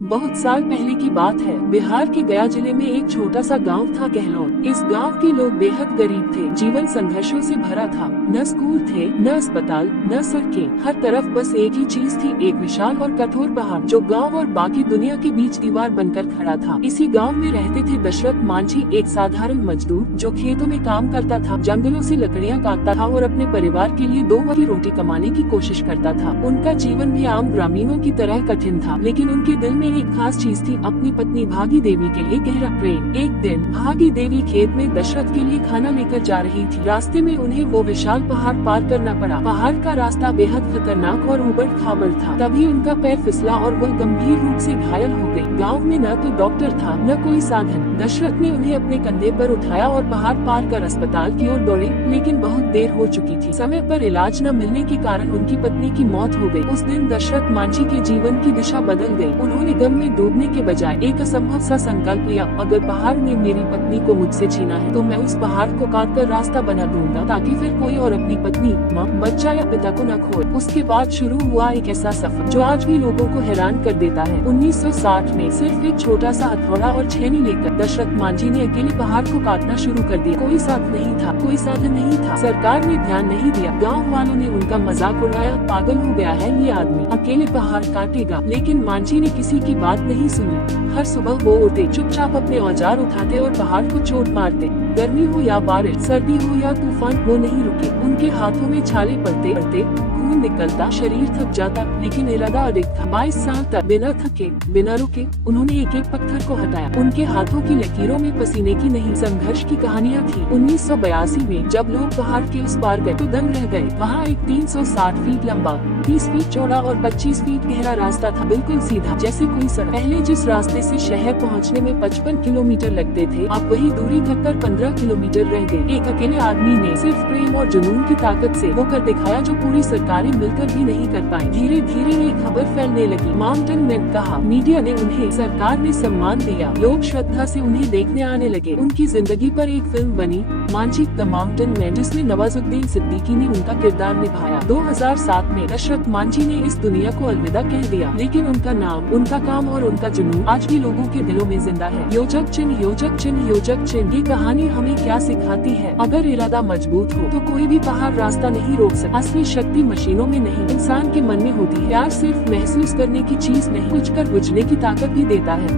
बहुत साल पहले की बात है। बिहार के गया जिले में एक छोटा सा गांव था कहलौन। इस गांव के लोग बेहद गरीब थे। जीवन संघर्षों से भरा था। न स्कूल थे, न अस्पताल, न सड़कें। हर तरफ बस एक ही चीज थी, एक विशाल और कठोर पहाड़ जो गांव और बाकी दुनिया के बीच दीवार बनकर खड़ा था। इसी गांव में रहते थे दशरथ मांझी, एक साधारण मजदूर जो खेतों में काम करता था, जंगलों से लकड़ियां काटता था और अपने परिवार के लिए 2 वक्त की रोटी कमाने की कोशिश करता था। उनका जीवन भी आम ग्रामीणों की तरह कठिन था, लेकिन उनके दिल में एक खास चीज थी, अपनी पत्नी भागी देवी के लिए गहरा प्रेम। एक दिन भागी देवी खेत में दशरथ के लिए खाना लेकर जा रही थी। रास्ते में उन्हें वो विशाल पहाड़ पार करना पड़ा। पहाड़ का रास्ता बेहद खतरनाक और उबड़ खाबड़ था। तभी उनका पैर फिसला और वह गंभीर रूप से घायल हो गई। गाँव में न तो डॉक्टर था, न कोई साधन। दशरथ ने उन्हें अपने कंधे पर उठाया और पहाड़ पार कर अस्पताल की ओर दौड़े, लेकिन बहुत देर हो चुकी थी। समय पर इलाज न मिलने के कारण उनकी पत्नी की मौत हो गई। उस दिन दशरथ मांझी के जीवन की दिशा बदल गई। उन्होंने गम में डूबने के बजाय एक असंभव सा संकल्प लिया, अगर पहाड़ ने मेरी पत्नी को मुझसे छीना है तो मैं उस पहाड़ को काट कर रास्ता बना दूंगा, ताकि फिर कोई और अपनी पत्नी, माँ, बच्चा या पिता को न खोए। उसके बाद शुरू हुआ एक ऐसा सफर जो आज भी लोगों को हैरान कर देता है। 1960 में सिर्फ एक छोटा सा हथौड़ा और छेनी लेकर दशरथ मांझी ने अकेले पहाड़ को काटना शुरू कर दिया। कोई साथ नहीं था, कोई साधन नहीं था, सरकार ने ध्यान नहीं दिया। गाँव वालों ने उनका मजाक उड़ाया, पागल हो गया है ये आदमी, अकेले पहाड़ काटेगा। लेकिन मांझी ने किसी की बात नहीं सुनी। हर सुबह वो उठे, चुपचाप अपने औजार उठाते और पहाड़ को चोट मारते। गर्मी हो या बारिश, सर्दी हो या तूफान, वो नहीं रुके। उनके हाथों में छाले पड़ते पड़ते खून निकलता, शरीर थक जाता, लेकिन इरादा अडिग था। 22 साल तक बिना थके, बिना रुके उन्होंने एक एक पत्थर को हटाया। उनके हाथों की लकीरों में पसीने की नहीं, संघर्ष की कहानियाँ थी। 1982 में जब लोग पहाड़ के उस पार गए तो दंग रह गए। वहाँ एक 360 फीट लंबा, 30 फीट चौड़ा और 25 फीट गहरा रास्ता था, बिल्कुल सीधा जैसे कोई सड़क। पहले जिस रास्ते से शहर पहुँचने में 55 किलोमीटर लगते थे, अब वही दूरी घटकर 15 किलोमीटर रह गई। एक अकेले आदमी ने सिर्फ प्रेम और जुनून की ताकत से वो कर दिखाया जो पूरी सरकारें मिलकर भी नहीं कर पाई। धीरे धीरे ये खबर फैलने लगी। माउंटेन मैन कहा, मीडिया ने उन्हें, सरकार ने सम्मान दिया, लोग श्रद्धा से उन्हें देखने आने लगे। उनकी जिंदगी पर एक फिल्म बनी, मांझी द माउंटेन मैन, जिसमें नवाजुद्दीन सिद्दीकी ने उनका किरदार निभाया। 2007 में दशरथ मांझी ने इस दुनिया को अलविदा कह दिया, लेकिन उनका नाम, उनका काम और उनका जुनून आज भी लोगों के दिलों में जिंदा है। योजक चिन्ह, योजक चिन्ह, योजक चिन्ह। ये कहानी हमें क्या सिखाती है? अगर इरादा मजबूत हो तो कोई भी पहाड़ रास्ता नहीं रोक सकता। असली शक्ति मशीनों में नहीं, इंसान के मन में होती है। प्यार सिर्फ महसूस करने की चीज नहीं, कुछ कर बुझने की ताकत भी देता है।